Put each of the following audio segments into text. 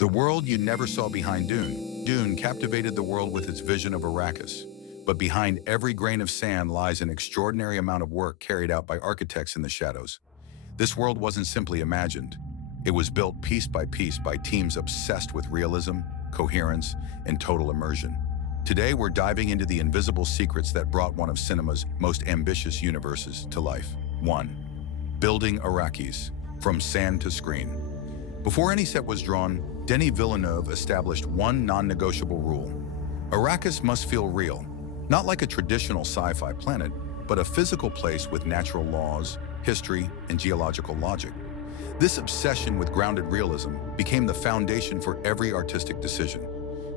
The world you never saw behind Dune. Dune captivated the world with its vision of Arrakis. But behind every grain of sand lies an extraordinary amount of work carried out by architects in the shadows. This world wasn't simply imagined. It was built piece by teams obsessed with realism, coherence, and total immersion. Today, we're diving into the invisible secrets that brought one of cinema's most ambitious universes to life. 1. Building Arrakis, from sand to screen. Before any set was drawn, Denis Villeneuve established one non-negotiable rule. Arrakis must feel real, not like a traditional sci-fi planet, but a physical place with natural laws, history, and geological logic. This obsession with grounded realism became the foundation for every artistic decision.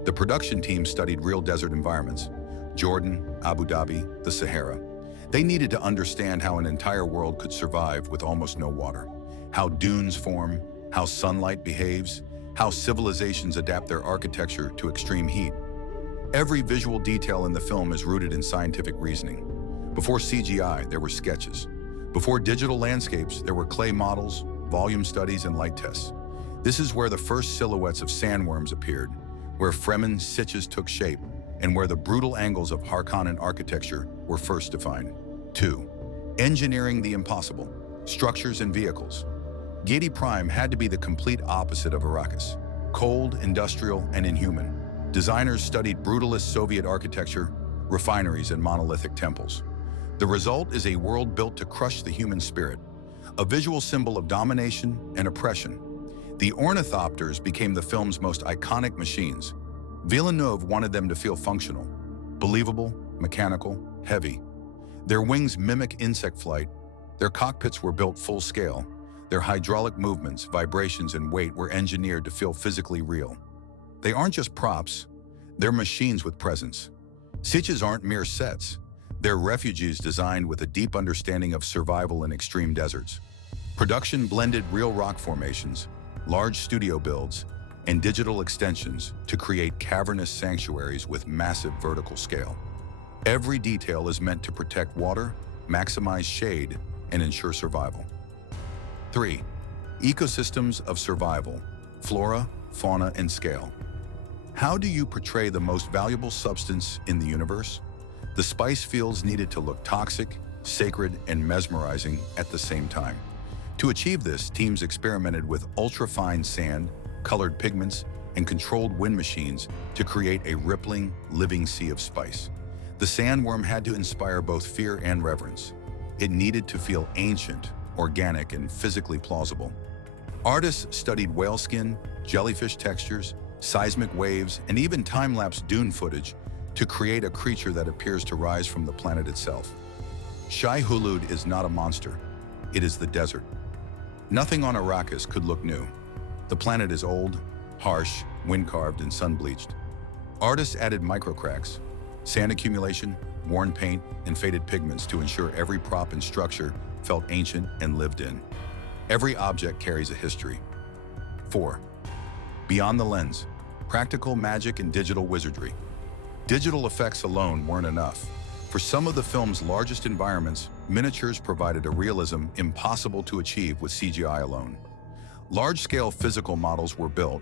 The production team studied real desert environments, Jordan, Abu Dhabi, the Sahara. They needed to understand how an entire world could survive with almost no water, how dunes form, how sunlight behaves, how civilizations adapt their architecture to extreme heat. Every visual detail in the film is rooted in scientific reasoning. Before CGI, there were sketches. Before digital landscapes, there were clay models, volume studies, and light tests. This is where the first silhouettes of sandworms appeared, where Fremen sitches took shape, and where the brutal angles of Harkonnen architecture were first defined. 2. Engineering the impossible. Structures and vehicles. Giedi Prime had to be the complete opposite of Arrakis. Cold, industrial, and inhuman. Designers studied brutalist Soviet architecture, refineries, and monolithic temples. The result is a world built to crush the human spirit, a visual symbol of domination and oppression. The ornithopters became the film's most iconic machines. Villeneuve wanted them to feel functional, believable, mechanical, heavy. Their wings mimic insect flight. Their cockpits were built full scale. Their hydraulic movements, vibrations, and weight were engineered to feel physically real. They aren't just props, they're machines with presence. Sitches aren't mere sets. They're refugees designed with a deep understanding of survival in extreme deserts. Production blended real rock formations, large studio builds, and digital extensions to create cavernous sanctuaries with massive vertical scale. Every detail is meant to protect water, maximize shade, and ensure survival. 3. Ecosystems of survival, flora, fauna, and scale. How do you portray the most valuable substance in the universe? The spice fields needed to look toxic, sacred, and mesmerizing at the same time. To achieve this, teams experimented with ultra-fine sand, colored pigments, and controlled wind machines to create a rippling, living sea of spice. The sandworm had to inspire both fear and reverence. It needed to feel ancient, organic, and physically plausible. Artists studied whale skin, jellyfish textures, seismic waves, and even time-lapse dune footage to create a creature that appears to rise from the planet itself. Shai-Hulud is not a monster. It is the desert. Nothing on Arrakis could look new. The planet is old, harsh, wind-carved, and sun-bleached. Artists added microcracks, sand accumulation, worn paint, and faded pigments to ensure every prop and structure felt ancient and lived in. Every object carries a history. 4. Beyond the lens, practical magic and digital wizardry. Digital effects alone weren't enough. For some of the film's largest environments, miniatures provided a realism impossible to achieve with CGI alone. Large-scale physical models were built,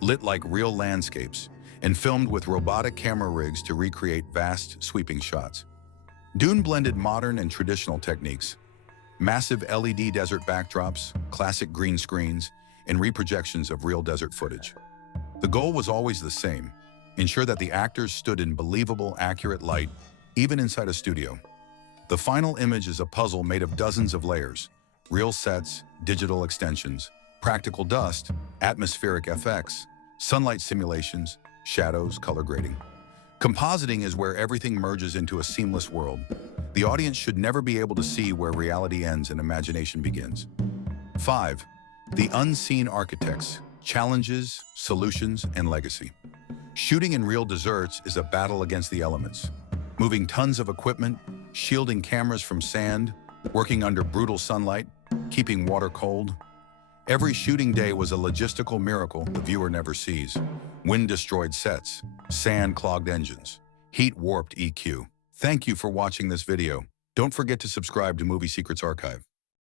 lit like real landscapes, and filmed with robotic camera rigs to recreate vast, sweeping shots. Dune blended modern and traditional techniques. Massive LED desert backdrops, classic green screens, and reprojections of real desert footage. The goal was always the same: ensure that the actors stood in believable, accurate light, even inside a studio. The final image is a puzzle made of dozens of layers: real sets, digital extensions, practical dust, atmospheric effects, sunlight simulations, shadows, color grading. Compositing is where everything merges into a seamless world. The audience should never be able to see where reality ends and imagination begins. 5. The unseen architects, challenges, solutions, and legacy. Shooting in real deserts is a battle against the elements. Moving tons of equipment, shielding cameras from sand, working under brutal sunlight, keeping water cold. Every shooting day was a logistical miracle the viewer never sees. Wind destroyed sets, sand clogged engines, heat warped EQ. Thank you for watching this video. Don't forget to subscribe to Movie Secrets Archive.